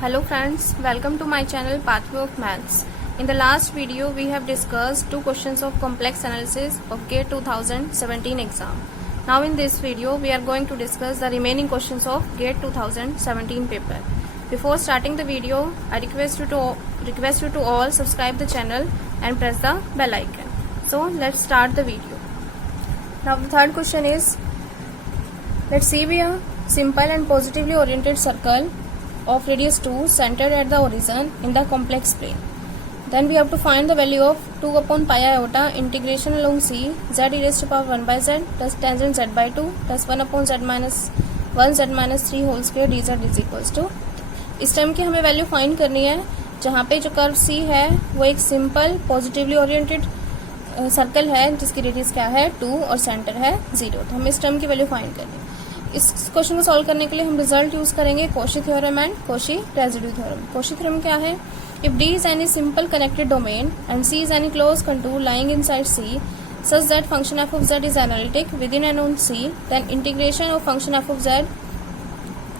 Hello friends, welcome to my channel Pathway of Maths. In the last video, we have discussed two questions of complex analysis of GATE 2017 exam. Now in this video, we are going to discuss the remaining questions of GATE 2017 paper. Before starting the video, I request you to all subscribe the channel and press the bell icon. So let's start the video. Now the third question is, let's see a simple and positively oriented circle of radius 2 centered at the origin in the complex plane. Then we have to find the value of 2 upon pi iota integration along c z e raised to power 1 by z plus tangent z by 2 plus 1 upon z minus 1 z minus 3 whole square dz is equals to. इस term की हमें value find करनी है जहाँ पे जो curve c है वो एक सिंपल पॉजिटिवली ओरिएंटेड सर्कल है जिसकी रेडियस क्या है 2 और सेंटर है 0. तो हमें इस टर्म की वैल्यू फाइंड करनी है. इस क्वेश्चन को सॉल्व करने के लिए हम रिजल्ट यूज करेंगे Cauchy theorem and Cauchy residue theorem. Cauchy theorem क्या है? If D is any simple connected domain and C is any close contour lying inside C such that function F of z is analytic within and on C, then integration of function F of z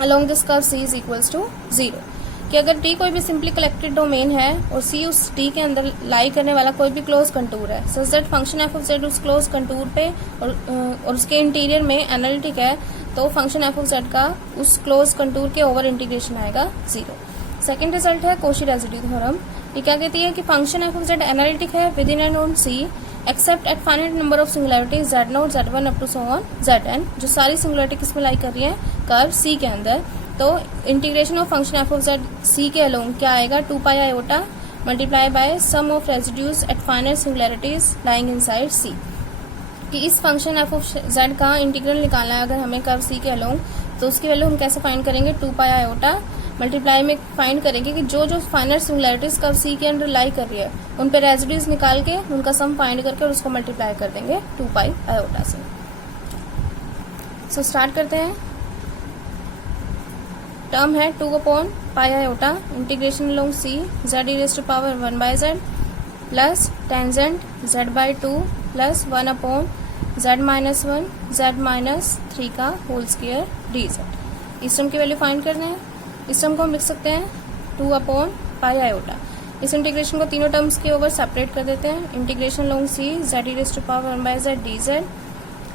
along this curve C is equals to 0. कि अगर T कोई भी simply collected domain है और सी उस T के अंदर लाई करने वाला कोई भी क्लोज कंटूर है सच that function F of Z उस क्लोज कंटूर पे और उसके इंटीरियर में एनालिटिक है, तो फंक्शन एफ ऑफ जेड का उस क्लोज कंटूर के ओवर इंटीग्रेशन आएगा 0. सेकेंड रिजल्ट है कॉशी रेसिड्यू थ्योरम. ये क्या कहती है कि function F of Z analytic है within and on C except at finite number of singularity z not z1 up to so on zn. जो सारी सिंगुलैरिटी किसमें लाई कर रही है? कर्व सी के अंदर. तो integration of function F of Z C के अलोंग क्या आएगा? 2 pi iota multiply by sum of residues at finite singularities lying inside C. कि इस फंक्शन एफ ऑफ जेड का इंटीग्रल निकालना है अगर हमें कर्व सी के अलोंग, तो उसकी वैल्यू हम कैसे फाइंड करेंगे? 2 पाई आयोटा मल्टीप्लाई में फाइंड करेंगे कि जो जो फाइनाइट सिंगुलैरिटीज कर्व सी के अंदर लाई कर रही है उन पे रेसिड्यूज निकाल के उनका सम फाइंड करके और उसको मल्टीप्लाई कर देंगे 2 पाई आयोटा से. सो स्टार्ट करते हैं. टर्म है 2 upon pi iota integration along C z e raised to power 1 by Z plus tangent z by 2 plus 1 upon Z minus 1 z minus 3 का होल स्क्वायर डी जेड. इस term की value find करना है. इस term को हम लिख सकते हैं 2 अपॉन पाई आयोटा. इस इंटीग्रेशन को तीनों टर्म्स के ओवर सेपरेट कर देते हैं. Integration along C z e raised to power 1 by z d z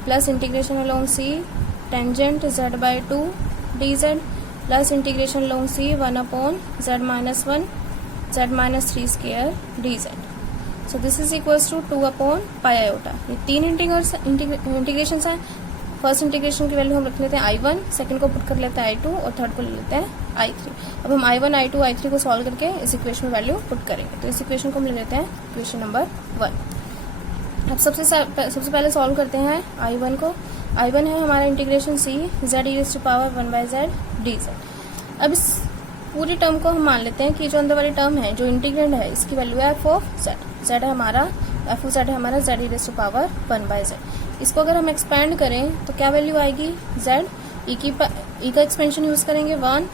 plus integration along C tangent z by 2 d z plus integration along C 1 upon Z minus 1 z minus 3 square d z. So this is equals to 2 upon pi iota. ये तीन integration है. First integration की value हम रख लेते हैं I1, second को put कर लेते हैं I2 और थर्ड को ले लेते हैं I3. अब हम I1, I2, I3 को सॉल्व करके इस इक्वेशन में वैल्यू पुट करेंगे. तो इस इक्वेशन को हम ले लेते हैं इक्वेशन नंबर 1. अब सबसे पहले सॉल्व करते हैं I1 को. I1 है हमारा integration C z e raised to power 1 by z dz. अब इस पूरी टर्म को हम मान लेते हैं कि जो अंदर वाली टर्म है जो इंटीग्रेंड है इसकी वैल्यू है f ऑफ z. z है हमारा f ऑफ z है हमारा z e raised to power 1 by z. इसको अगर हम एक्सपेंड करें तो क्या वैल्यू आएगी? z e का एक्सपेंशन यूज करेंगे 1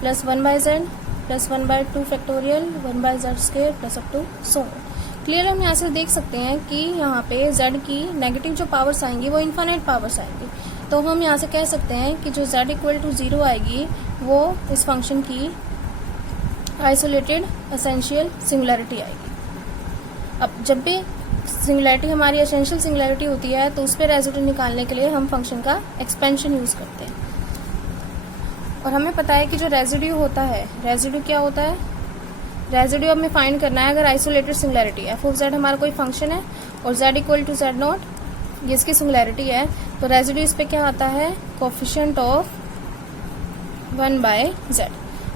plus 1 by z plus 1 by 2 factorial 1 by z square plus up to so. Clear हम यहाँ से देख सकते हैं कि यहाँ पे z की नेगेटिव जो पावर्स आएंगी वो इन्फाइनाइट पावर्स आएंगी. तो हम यहाँ से कह सकते हैं कि जो z इक्वल टू 0 आएगी वो इस फंक्शन की आइसोलेटेड एसेंशियल सिंगुलैरिटी आएगी. अब जब भी सिंगुलैरिटी हमारी एसेंशियल सिंगुलैरिटी होती है तो उस पर रेसिड्यू निकालने के लिए हम फंक्शन का एक्सपेंशन यूज करते हैं. और हमें पता है कि जो रेसिड्यू होता है, रेसिड्यू क्या होता है? रेसिड्यू हमें फाइंड करना है अगर isolated singularity f of z हमारा कोई फंक्शन है और z equal to z nought ये इसकी सिंगुलैरिटी है, तो रेसिड्यू इस पे क्या आता है? Coefficient of 1 by z.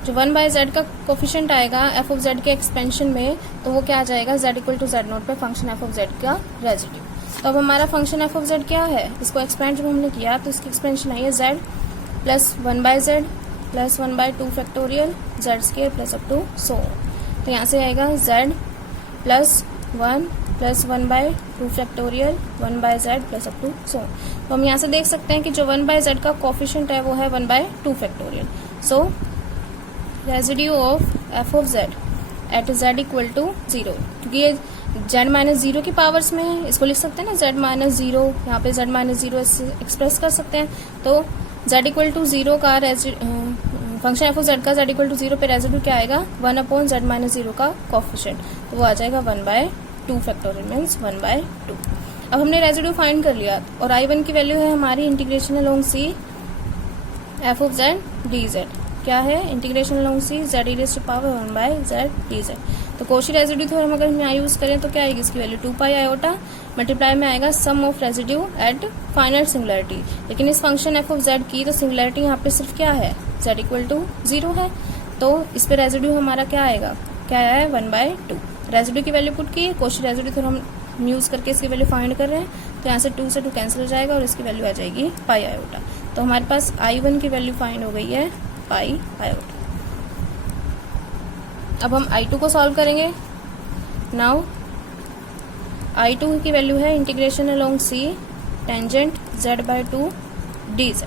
जो 1 बाय जेड का कोफिशिएंट आएगा एफ ऑफ जेड के एक्सपेंशन में तो वो क्या आ जाएगा? Z equal to z nought पे फंक्शन एफ ऑफ जेड का रेसिड्यू. तो अब हमारा फंक्शन एफ ऑफ जेड क्या है? इसको एक्सपेंड जब हमने किया तो इसकी एक्सपेंशन आई है Z plus 1 by Z plus 1 by 2 factorial Z square plus up to so. तो यहाँ से आएगा z plus 1 plus 1 by 2 factorial 1 by z plus up to so. तो हम यहाँ से देख सकते हैं कि जो 1 बाय z का कोफिशिएंट है वो है 1 by 2 factorial. So residue of f of z at z equal to 0, क्योंकि ये z माइनस 0 की पावर्स में है, इसको लिख सकते हैं ना z माइनस 0. यहाँ पे z माइनस 0 एक्सप्रेस कर सकते हैं. तो z इक्वल टू 0 का फंक्शन एफ ऑफ जेड का जेड इक्वल टू 0 पे रेजिड्यू क्या आएगा 1/z-0 का कोफिशिएंट, तो वो आ जाएगा 1/2 फैक्टोरियल मीन्स 1/2। अब हमने रेजिड्यू फाइंड कर लिया और I1 की वैल्यू है हमारी integration along C f of z d z, क्या है integration along C z e raise to power 1/z d z. तो कॉची रेजिड्यू थ्योरम अगर हम यहाँ यूज करें तो क्या आएगी इसकी वैल्यू 2 पाई आयोटा, मल्टीप्लाई में आएगा sum of residue at final singularity. लेकिन इस फंक्शन एफ ऑफ जेड की तो सिंगुलरिटी यहाँ पे सिर्फ क्या है जेड इक्वल टू 0 है, तो इस पे रेजिड्यू हमारा क्या आएगा, क्या है 1/2। रेजिड्यू की वैल्यू पुट की, कॉची रेजिड्यू थ्योरम हम यूज करके इसकी वैल्यू फाइंड कर रहे हैं, तो यहाँ से 2 से 2 कैंसिल हो जाएगा और इसकी वैल्यू आ जाएगी पाई आयोटा। तो हमारे पास I1 की वैल्यू फाइंड हो गई है पाई आयोटा। अब हम I2 को सॉल्व करेंगे। नाउ I2 की वैल्यू है integration along C tangent z/2 dz।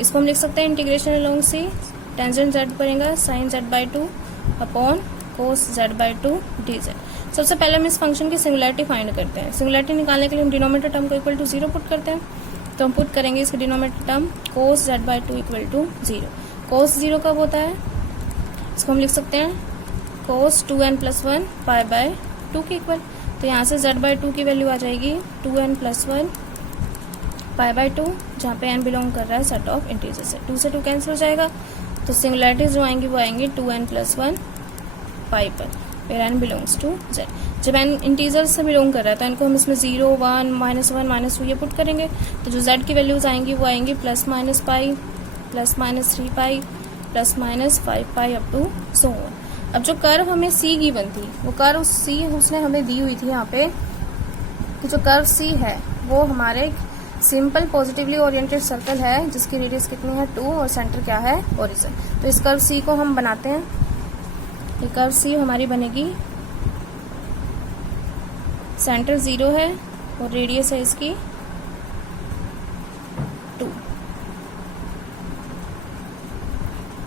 इसको हम लिख सकते हैं integration along C tangent z बनेगा sine z/2 upon cos z/2 dz। सबसे पहले हम इस फंक्शन की सिंगुलरिटी फाइंड करते हैं। सिंगुलरिटी निकालने के लिए हम डिनोमिनेटर टर्म को इक्वल टू 0 पुट करते हैं, तो हम पुट करेंगे इसके denominator term cos z/2 equal to 0। Cos 0 कब होता है, इसको हम लिख सकते हैं कोस 2n+1 पाई/2 के इक्वल। तो यहाँ से z/2 की वैल्यू आ जाएगी 2n+1 पाई/2, जहाँ पे n बिलोंग कर रहा है सेट ऑफ इंटीजर से। 2 से 2 कैंसिल हो जाएगा, तो सिंगुलरिटीज जो आएंगी वो आएंगी 2n+1 पाई पर, फिर n बिलोंग्स टू z। जब n इंटीजर से बिलोंग कर रहा है तो n को हम इसमें 0, 1, -1, -2 ये पुट करेंगे, तो जो z की वैल्यूज आएंगी वो आएंगी +- पाई, +-3 पाई, +-5 पाई अप टू सो ऑन। अब जो कर्व हमें c गिवन थी, वो कर्व c उसने हमें दी हुई थी यहाँ पे कि जो कर्व c है वो हमारे सिंपल पॉजिटिवली ओरिएंटेड सर्कल है जिसकी रेडियस कितनी है 2 और सेंटर क्या है ओरिजिन। तो इस कर्व c को हम बनाते हैं। ये कर्व c हमारी बनेगी, सेंटर 0 है और रेडियस है इसकी 2।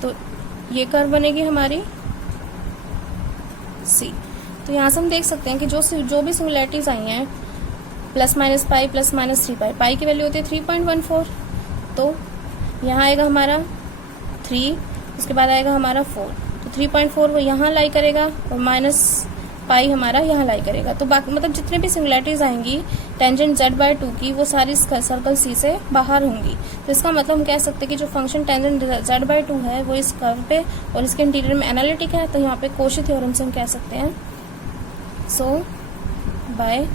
तो ये कर्व बनेगी हमारी c। तो यहाँ से हम देख सकते हैं कि जो भी सिंगुलरिटीज आई हैं +- पाई, +-3 पाई, पाई की वैल्यू होती है 3.14, तो यहाँ आएगा हमारा 3, उसके बाद आएगा हमारा 4, तो 3.4 वो यहाँ लाई करेगा और -पाई हमारा यहाँ लाई करेगा। तो बाकी मतलब जितने भी सिंगुलरिटीज आएंगी टेंजेंट z/2 की वो सारी सर्कल c से बाहर होंगी। तो इसका मतलब हम कह सकते हैं कि जो फंक्शन टेंजेंट z/2 है वो इस कर्व पे और इसके इंटीरियर में एनालिटिक है, तो यहाँ पे कॉची थ्योरम से हम कह सकते हैं so by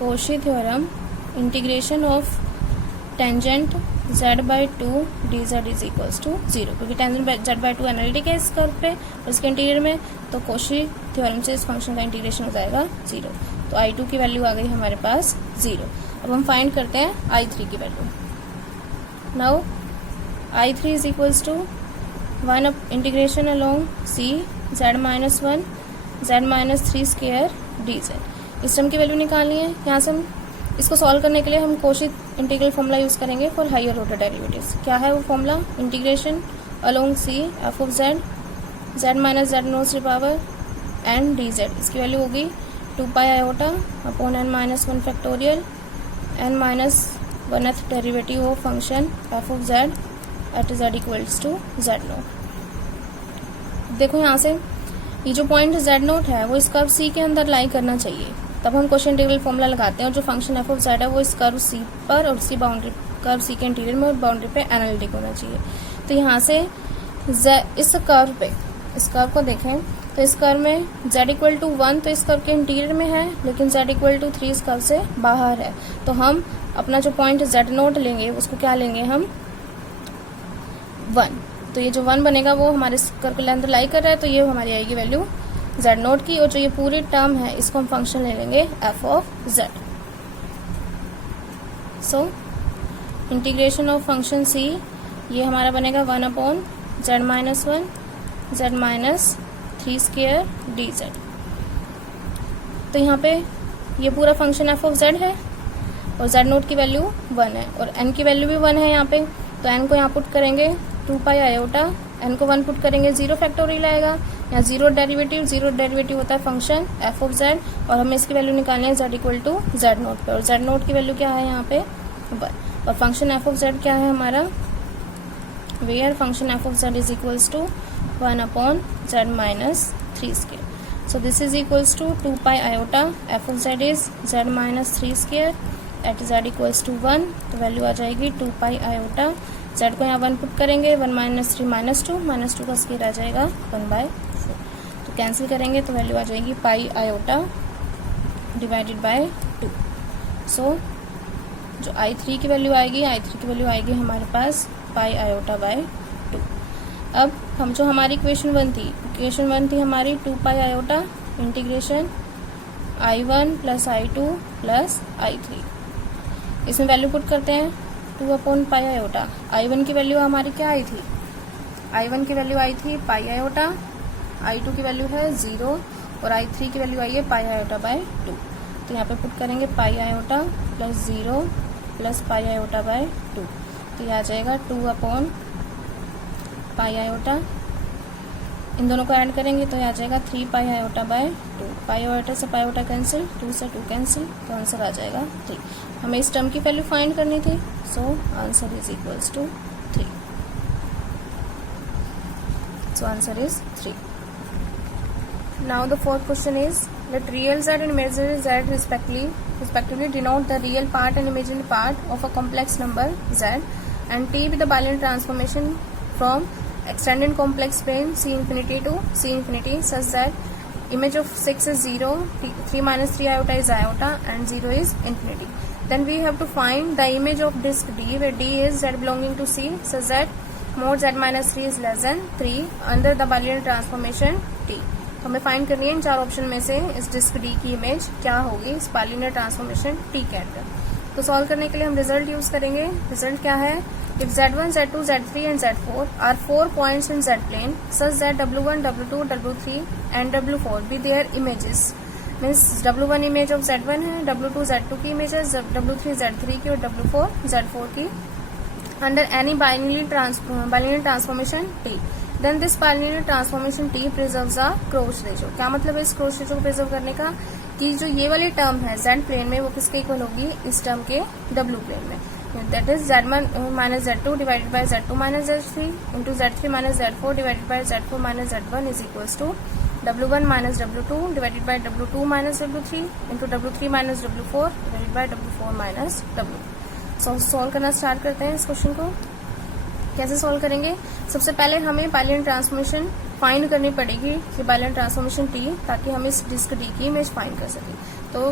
Cauchy theorem integration of tangent z/2 dz is equals to 0, क्योंकि टेंजेंट z/2 एनालिटिक है इस कर्व पे और इसके इंटीरियर में, तो कॉची थ्योरम से इस फंक्शन का इंटीग्रेशन हो जाएगा 0। तो I2 की वैल्यू आ गई हमारे पास 0। अब हम फाइंड करते हैं I3 की value. Now I3 is equals to 1 integration along c z-1 z-3 square dz। इस टर्म की वैल्यू निकालनी है। यहाँ से हम इसको सॉल्व करने के लिए हम कॉची इंटीग्रल फॉर्मूला यूज करेंगे फॉर हायर ऑर्डर डेरिवेटिव्स। क्या है वो formula, integration along c f of z z-z power n dz। इसकी वैल्यू होगी 2 pi iota upon n-1 factorial n-1th derivative of function f of z at z equals to z0। देखो यहाँ से ये जो पॉइंट z0 है वो इस कर्व c के अंदर लाई करना चाहिए, तब हम क्वेश्चन इंटीग्रल फॉर्मूला लगाते हैं और जो फंक्शन f ऑफ z है वो इस कर्व c पर और इसी बाउंड्री कर्व c के इंटीरियर में और बाउंड्री पे एनालिटिक होना चाहिए। तो यहाँ से इस कर्व पे, इस कर्व को देखें तो इस कर्व में z इक्वल टू 1 तो इस कर्व के इंटीरियर में है, लेकिन z इक्वल टू 3 इस कर्व से बाहर है। तो हम अपना जो पॉइंट z0 लेंगे उसको क्या लेंगे हम 1। तो ये जो 1 बनेगा वो हमारे कर्व के अंदर लाई कर रहा है, तो ये हमारी आएगी वैल्यू z0 की। और जो ये पूरी टर्म है इसको हम फंक्शन ले लेंगे f of z। So integration of function c ये हमारा बनेगा 1/z-1 z-3 स्क्वायर dz। तो यहाँ पे ये पूरा फंक्शन f ऑफ z है और z0 की वैल्यू 1 है और n की वैल्यू भी 1 है यहाँ पे, तो n को यहाँ पुट करेंगे 2 पाई आयोटा, n को 1 पुट करेंगे 0 फैक्टोरियल आएगा, यहाँ 0 डेरिवेटिव होता है फंक्शन f ऑफ z और हमें इसकी वैल्यू निकालनी है z इक्वल टू z0 पे, और z0 की वैल्यू क्या है यहाँ पे 1 और फंक्शन f ऑफ z क्या है हमारा where function f of z is equals to 1 upon z minus 3 square. So this is equals to 2 pi iota f of z is z minus 3 square at z equals to 1. तो value आ जाएगी 2 pi iota, z को यहाँ 1 put करेंगे, 1 minus 3 minus two का square आ जाएगा 1/4. तो cancel करेंगे तो वैल्यू आ जाएगी पाई आयोटा डिवाइडेड बाय 2. सो जो I3 की वैल्यू आएगी हमारे पास पाई आयोटा बाय 2. अब हम जो हमारी इक्वेशन 1 थी हमारी 2 pi iota integration I1 plus I2 plus I3. इसमें वैल्यू पुट करते हैं 2 अपॉन पाई आयोटा. I1 की वैल्यू हमारी क्या आई थी? I1 की वैल्यू आई थी पाई आयोटा, I2 की वैल्यू है 0 और I3 की वैल्यू आई है पाई आयोटा बाय 2. तो यहाँ पे पुट करेंगे pi iota plus 0 plus pi iota by 2. तो ये आ जाएगा 2 अपॉन पाई आयोटा. इन दोनों को ऐड करेंगे तो ये आ जाएगा 3 pi iota by 2. Pi iota से पाई आयोटा कैंसिल, 2 से 2 कैंसिल, तो आंसर आ जाएगा 3. हमें इस टर्म की वैल्यू फाइंड करनी थी, so answer is equals to 3. So answer is 3. Now the fourth question is let real z and imaginary z respectively denote the real part and imaginary part of a complex number z, and t be the bilinear transformation from extended complex plane C infinity to C infinity such that image of 6 is 0, 3 minus 3 iota is iota, and 0 is infinity. Then we have to find the image of disk D, where D is z belonging to C such that mod z minus 3 is less than 3 under the bilinear transformation T. हमें find करनी है इन 4 option में से इस disc D की image क्या होगी इस बाइलिनियर ट्रांसफॉर्मेशन टी के अंडर. तो सॉल्व करने के लिए हम रिजल्ट यूज करेंगे. रिजल्ट क्या है? If z1 z2 z3 and z4 are 4 points in z plane such that w1 w2 w3 and w4 be there images. Means w1 image of z1 है, w2 z2 की image है, w3 z3 की और w4 z4 की under any bilinear transformation T. Then this bilinear transformation T preserves a cross ratio. क्या मतलब है इस क्रॉस रेशियो को प्रिजर्व करने का? कि जो ये वाली टर्म है z प्लेन में वो किसके इक्वल होगी? इस टर्म के w प्लेन में. That is z1 minus z2 divided by z2 minus z3 into z3 minus z4 divided by z4 minus z1 is equals to w1 minus w2 divided by w2 minus w3 into w3 minus w4 divided by w4 minus w. Solve करना start करते हैं इस question को. कैसे solve करेंगे? सबसे पहले हमें बाइलिनियर ट्रांसफॉर्मेशन फाइंड करनी पड़ेगी कि बाइलिनियर ट्रांसफॉर्मेशन टी, ताकि हम इस डिस्क डी की इमेज फाइंड कर सकें. तो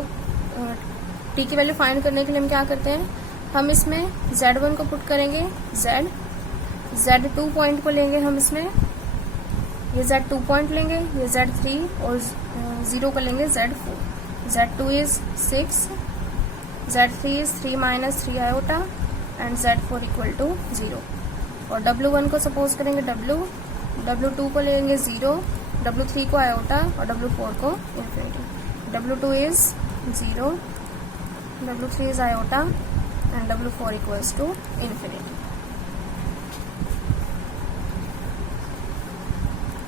टी की वैल्यू फाइंड करने के लिए हम क्या करते हैं? हम इसमें z1 को पुट करेंगे, z2 पॉइंट को लेंगे, हम इसमें ये z2 पॉइंट लेंगे, ये z3 और 0 को लेंगे z4. z2 is 6, z3 is 3 minus 3 iota and z4 equal to 0. और w1 को सपोज करेंगे w2 को लेंगे 0, w3 को आयोटा और w4 को infinity. w2 is 0, w3 is iota and w4 equals to infinity.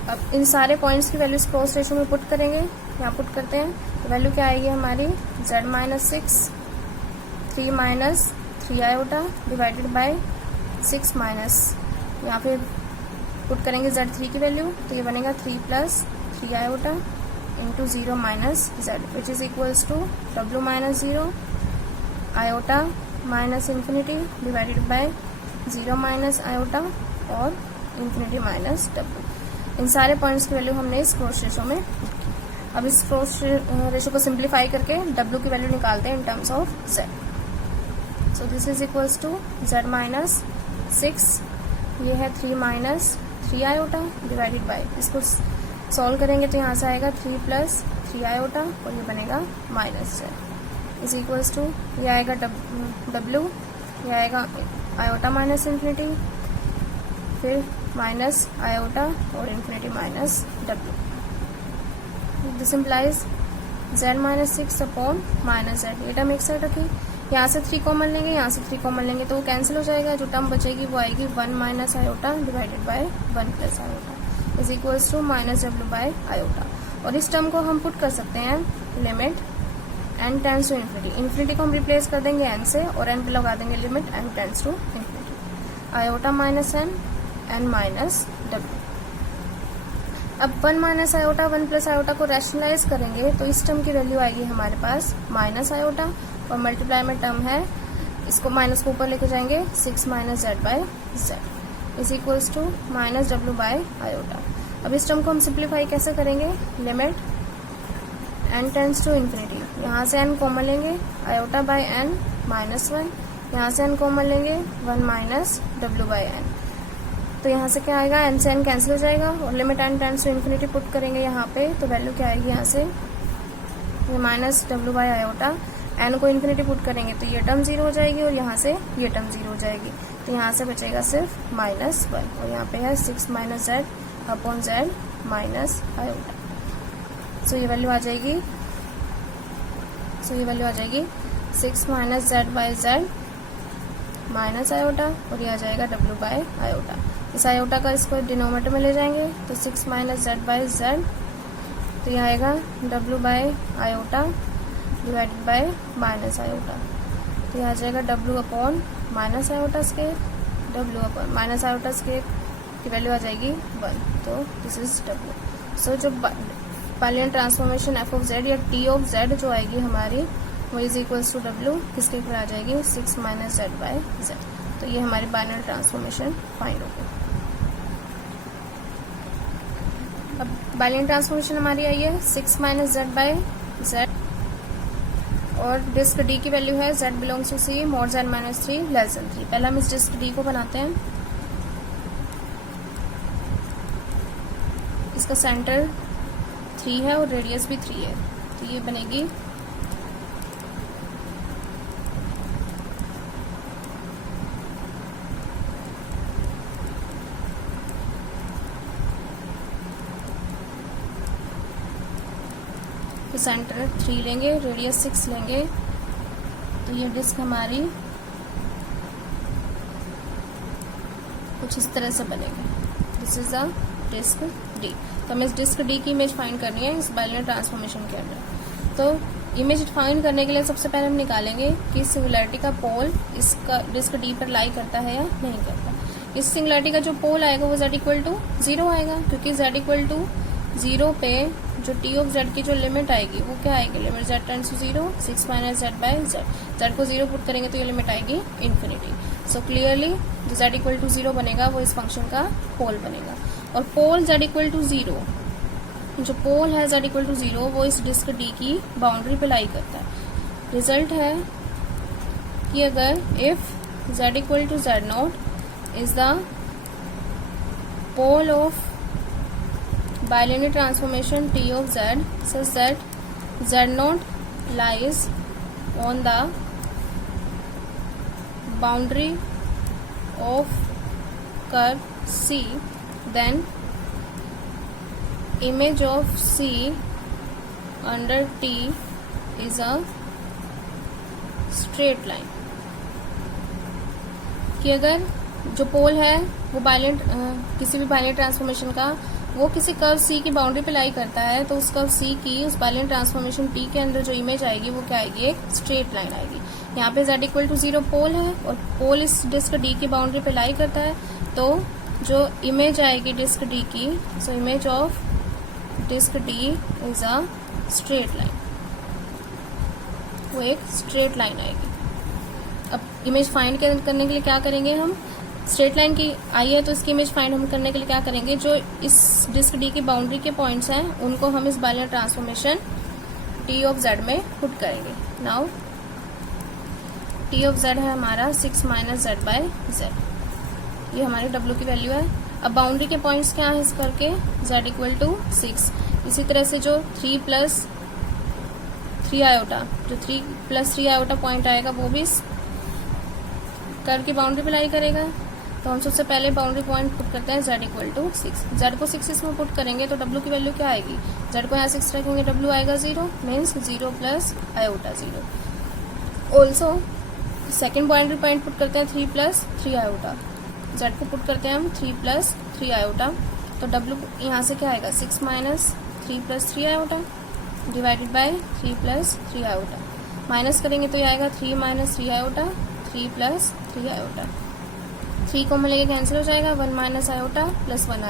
अब इन सारे पॉइंट्स की वैल्यूज क्रॉस रेशियो में पुट करेंगे. यहाँ पुट करते हैं तो वैल्यू क्या आएगी हमारी? z minus 6, 3 minus 3 iota divided bye 6 minus, यहाँ पे पुट करेंगे z3 की वैल्यू तो ये बनेगा 3 plus 3 iota into 0 minus z which is equals to w minus 0 iota minus infinity divided by 0 minus iota और इन्फिनिटी माइनस w. इन सारे पॉइंट्स की वैल्यू हमने इस क्रॉस रेशो में. अब इस क्रॉस रेशो को सिंप्लीफाई करके w की वैल्यू निकालते हैं in terms of z. So this is equals to z minus 6, ये है 3 माइनस 3 आयोटा डिवाइडेड बाय, इसको सॉल्व करेंगे तो यहाँ से आएगा 3 प्लस 3 आयोटा और ये बनेगा minus z is equals to ये आएगा w, ये आएगा आयोटा माइनस इन्फिनिटी, फिर माइनस आयोटा और infinity minus w. This implies z minus 6 upon minus z. ये टर्म एक साइड रखी, यहाँ से 3 कॉमन लेंगे, यहाँ से 3 कॉमन लेंगे तो वो कैंसिल हो जाएगा. जो टर्म बचेगी वो आएगी 1 minus iota divided by 1 plus iota is equals to minus w by iota. और इस टर्म को हम पुट कर सकते हैं limit n tends to infinity. Infinity को हम रिप्लेस कर देंगे n से और n पे लगा देंगे limit n tends to infinity. Iota minus n n minus डब्ल्यू। अब 1 माइनस आयोटा 1 प्लस आयोटा को रैशनलाइज करेंगे तो इस टर्म की वैल्यू आएगी हमारे पास माइनस आयोटा, और मल्टीप्लाई में टर्म है, इसको माइनस को ऊपर लेके जाएंगे 6 minus Z by z is equals to minus डब्ल्यू बाई आयोटा। अब इस टर्म को हम सिंप्लीफाई कैसे करेंगे, limit n tends to infinity, यहाँ से एन कॉमन लेंगे, आयोटा बाई एन माइनस 1, यहाँ से एन कॉमन लेंगे 1 माइनस डब्ल्यू बाई एन, तो यहाँ से क्या आएगा, एन से एन कैंसिल हो जाएगा, और limit n tends to infinity put करेंगे यहाँ पे, तो वैल्यू क्या आएगी यहाँ से, ये माइनस डब्ल्यू बाई आयोटा, एन को इन्फिनिटी पुट करेंगे तो ये टर्म 0 हो जाएगी, और यहाँ से ये टर्म 0 हो जाएगी, तो यहाँ से बचेगा सिर्फ माइनस 1, और यहाँ पे है 6 minus Z upon Z minus iota. So ये वैल्यू आ जाएगी 6 minus Z by Z minus iota, और ये आ जाएगा डब्ल्यू बाई आयोटा। इस आयोटा का इसको डिनोमिनेटर में ले जाएंगे तो 6 माइनस जेड बाई जेड, तो ये आएगा W by iota divided by minus iota, तो ये आ जाएगा W upon minus iota square, W upon minus iota square की वैल्यू आ जाएगी 1, तो दिस इज डब्ल्यू। सो जो पालियन ट्रांसफॉर्मेशन एफ ऑफ जेड या टी ऑफ जेड जो आएगी हमारी, वो इज इक्वल्स टू डब्ल्यू, किसके ऊपर आ जाएगी 6 माइनस जेड बाई जेड, तो ये हमारी बाइनरी ट्रांसफॉर्मेशन फाइंड होगी। अब बाइनरी ट्रांसफॉर्मेशन हमारी आई है 6 माइनस जेड बाई जेड, और डिस्क डी की वैल्यू है z belongs to C mod z minus 3 less than 3। पहले हम इस डिस्क डी को बनाते हैं, इसका सेंटर 3 है और रेडियस भी 3 है, तो ये बनेगी सेंटर 3 लेंगे, रेडियस 6 लेंगे, तो ये डिस्क हमारी कुछ इस तरह से बनेगी। This is a disc D. तो हमें इस डिस्क डी की इमेज फाइंड करनी है इस बाइनरी ट्रांसफॉर्मेशन के अंदर। तो इमेज फाइंड करने के लिए सबसे पहले हम निकालेंगे कि सिंगुलैरिटी का पोल इसका डिस्क डी पर लाई करता है या नहीं करता। इस सिंगुलैरिटी का जो पोल आएगा वो z इक्वल टू 0 आएगा, क्योंकि z इक्वल टू 0 पे जो टी ऑफ जेड की जो लिमिट आएगी वो क्या आएगी, limit z tends to 0 6 minus Z by z, z को 0 पुट करेंगे तो ये लिमिट आएगी इन्फिनिटी। सो क्लियरली जो जेड इक्वल टू 0 बनेगा वो इस फंक्शन का पोल बनेगा, और पोल जेड इक्वल टू 0, जो पोल है जेड इक्वल टू 0 वो इस डिस्क डी की बाउंड्री पे लाई करता है। रिजल्ट है कि अगर if z equal to z naught is the pole of bilinear transformation T of Z such that Z naught lies on the boundary of curve C, then image of C under T is a straight line। कि अगर जो पोल है वो किसी भी binary transformation का वो किसी कर्व सी की बाउंड्री पे लाई करता है, तो उस कर्व सी की उस बाइनरी ट्रांसफॉर्मेशन टी के अंदर जो इमेज आएगी वो क्या आएगी, एक स्ट्रेट लाइन आएगी। यहाँ पे z इक्वल टू 0 पोल है और पोल इस डिस्क डी की बाउंड्री पे लाई करता है, तो जो इमेज आएगी डिस्क डी की, so image of disc D is a straight line, वो एक स्ट्रेट लाइन आएगी। अब इमेज फाइंड करने के लिए क्या करेंगे, हम स्ट्रेट लाइन की आई है तो इसकी इमेज फाइंड हम करने के लिए क्या करेंगे, जो इस डिस्क डी की बाउंड्री के पॉइंट्स हैं उनको हम इस binary transformation T of Z में पुट करेंगे। नाउ टी ऑफ जेड है हमारा 6 माइनस जेड बाई जेड, ये हमारी डब्ल्यू की वैल्यू है। अब बाउंड्री के पॉइंट्स क्या है इस करके, जेड इक्वल टू 6, इसी तरह से जो 3 प्लस 3 आयोटा, जो 3 प्लस 3 आयोटा पॉइंट आएगा वो भी कर्व की बाउंड्री पे लाई करेगा। तो हम सबसे पहले बाउंड्री पॉइंट पुट करते हैं z इक्वल टू 6, z को 6 इसमें पुट करेंगे तो w की वैल्यू क्या आएगी, z को यहाँ 6 रखेंगे w आएगा 0, means 0 plus iota 0। Also second boundary point put करते हैं 3 प्लस 3 आयोटा, z को पुट करते हैं हम 3 प्लस 3 आयोटा, तो w यहाँ से क्या आएगा 6 minus 3 plus 3 iota divided by 3 plus 3 iota, minus करेंगे तो ये आएगा 3 minus 3 iota 3 plus 3 iota. 3 common लेके कैंसिल हो जाएगा, 1 minus iota plus 1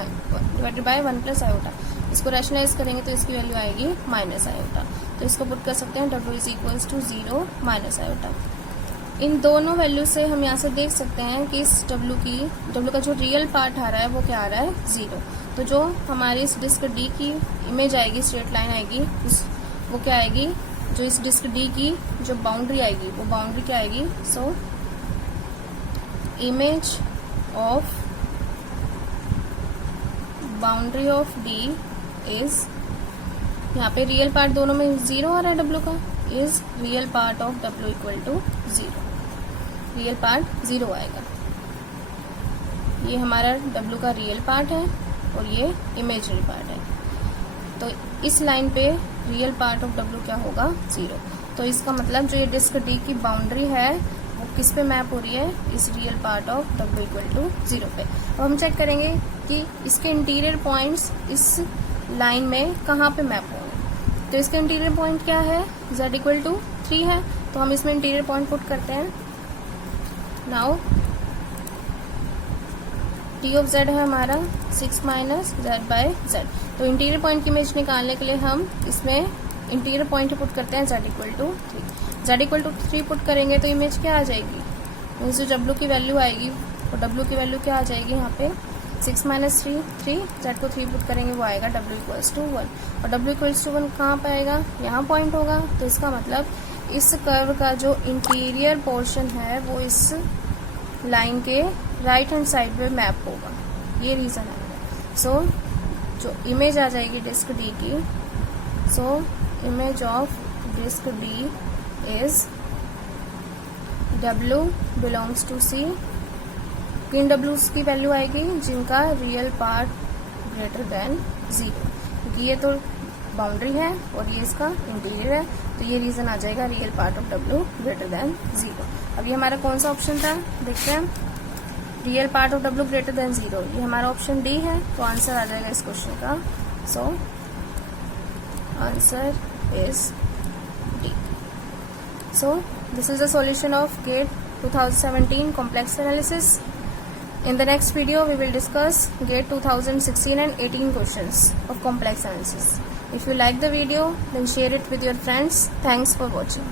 divided by 1 plus iota. इसको रैशनलाइज करेंगे तो इसकी वैल्यू आएगी माइनस आयोटा। तो इसको पुट कर सकते हैं W is equals to 0 minus iota. इन दोनों वैल्यू से हम यहाँ से देख सकते हैं कि इस W का जो रियल पार्ट आ रहा है वो क्या आ रहा है, 0। तो जो हमारी इस डिस्क D की इमेज आएगी, स्ट्रेट लाइन आएगी, वो क्या आएगी, जो इस डिस्क D की जो बाउंड्री आएगी वो बाउंड्री क्या आएगी, सो image of boundary of D is, यहाँ पे रियल पार्ट दोनों में 0 आ रहा है W का, is real part of W equal to 0। Real part 0 आएगा। ये हमारा W का रियल पार्ट है और ये इमेजरी पार्ट है। तो इस लाइन पे रियल पार्ट ऑफ W क्या होगा, 0। तो इसका मतलब जो ये डिस्क D की बाउंड्री है वो किस पे मैप हो रही है, इस real part of W equal to 0 पे। अब हम चेक करेंगे कि इसके इंटीरियर पॉइंट्स इस लाइन में कहाँ पे मैप होंगे। तो इसका इंटीरियर पॉइंट क्या है, Z इक्वल टू 3 है, तो हम इसमें इंटीरियर पॉइंट पुट करते हैं। नाउ T ऑफ Z है हमारा 6 माइनस Z बाय Z। तो इंटीरियर पॉइंट की इमेज निकालने के लिए हम इसमें इंटीरियर पॉइंट पुट करते हैं Z equal to 3। Z equal to 3 put करेंगे तो इमेज क्या आ जाएगी, मीन्स जो W की वैल्यू आएगी और W की वैल्यू क्या आ जाएगी, यहाँ पे 6 माइनस 3, Z को 3 पुट करेंगे वो आएगा W इक्वल्स टू 1। और W इक्वल्स टू 1 कहाँ पे आएगा, यहाँ पॉइंट होगा। तो इसका मतलब इस कर्व का जो इंटीरियर पोर्शन है वो इस लाइन के राइट हैंड साइड पे मैप होगा, ये रीजन है। सो जो इमेज आ जाएगी डिस्क D की, so image of disc D is W belongs to C। किन W's की वैल्यू आएगी, जिनका रियल पार्ट ग्रेटर देन 0, क्योंकि ये तो बाउंड्री है और ये इसका इंटीरियर है, तो ये रीजन आ जाएगा real part of W greater than 0। अब ये हमारा कौन सा ऑप्शन था, देखते हैं। Real part of W greater than 0, ये हमारा ऑप्शन D है, तो आंसर आ जाएगा इस क्वेश्चन का। सो answer is D। So this is the solution of GATE 2017 complex analysis. In the next video, we will discuss GATE 2016 and 18 questions of complex analysis. If you like the video, then share it with your friends. Thanks for watching.